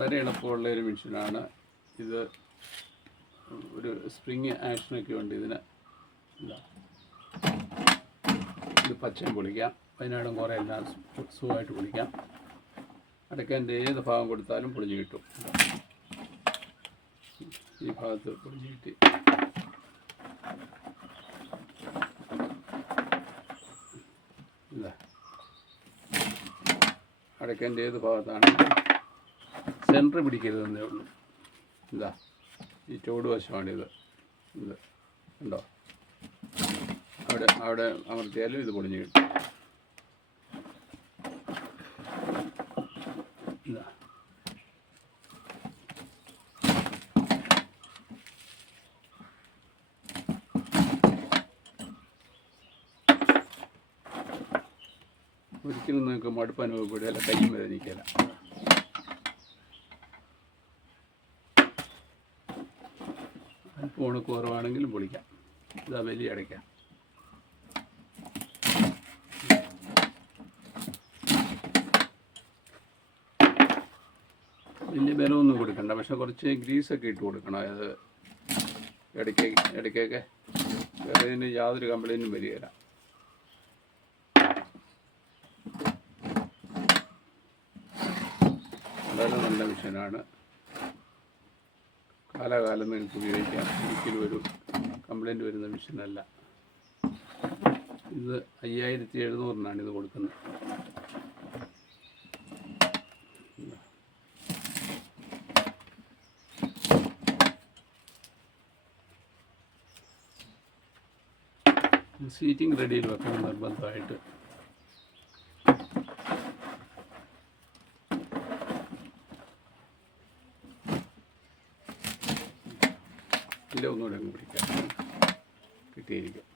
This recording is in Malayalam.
വളരെ എളുപ്പമുള്ള ഒരു മെഷീനാണ് ഇത്. ഒരു സ്പ്രിങ് ആക്ഷനൊക്കെ ഉണ്ട് ഇതിന്. ഇത് പച്ചയും പൊളിക്കാം, അതിനാടും കുറേ എല്ലാം സുഖമായിട്ട് പൊളിക്കാം. അടയ്ക്കാൻ്റെ ഏത് ഭാഗം കൊടുത്താലും പൊളിഞ്ഞ് കിട്ടും. ഈ ഭാഗത്ത് പൊളിഞ്ഞ് കിട്ടി. ഇതാ അടയ്ക്കാൻ്റെ ഏത് ഭാഗത്താണെങ്കിൽ സെൻറ്റർ പിടിക്കരുതെന്നേ ഉള്ളൂ. ഇതാ ഈ ചുവട് വശമാണിത്. ഇത് ഉണ്ടോ, അവിടെ അമർത്തിയാലും ഇത് പൊളിഞ്ഞ് കിട്ടും. ഇതാ ഒരിക്കലും നിങ്ങൾക്ക് മടുപ്പ് അനുഭവപ്പെടുകയല്ല, കയ്യും വേദനിക്കില്ല. അല്പം ഉണക്ക് കുറവാണെങ്കിലും പൊളിക്കാം. ഇതാ വലിയ അടയ്ക്കാം. വലിയ ബലമൊന്നും കൊടുക്കണ്ട, പക്ഷെ കുറച്ച് ഗ്രീസൊക്കെ ഇട്ട് കൊടുക്കണം. അത് ഇടയ്ക്കൊക്കെ വേറെ ഇതിന് യാതൊരു കംപ്ലൈൻറ്റും വരികയില്ല. വളരെ നല്ല മെഷീനാണ്. കാലാകാലം നിങ്ങൾക്ക് ഉപയോഗിക്കാം. ഒരിക്കലും ഒരു കംപ്ലൈൻറ്റ് വരുന്ന മെഷീനല്ല. ഇത് 5700 ഇത് കൊടുക്കുന്നത്. സീറ്റിംഗ് റെഡിയിൽ വെക്കണം നിർബന്ധമായിട്ട്. ഇല്ല, ഒന്നുകൂടെ അങ്ങ് പിടിക്കാം, കിട്ടിയിരിക്കും.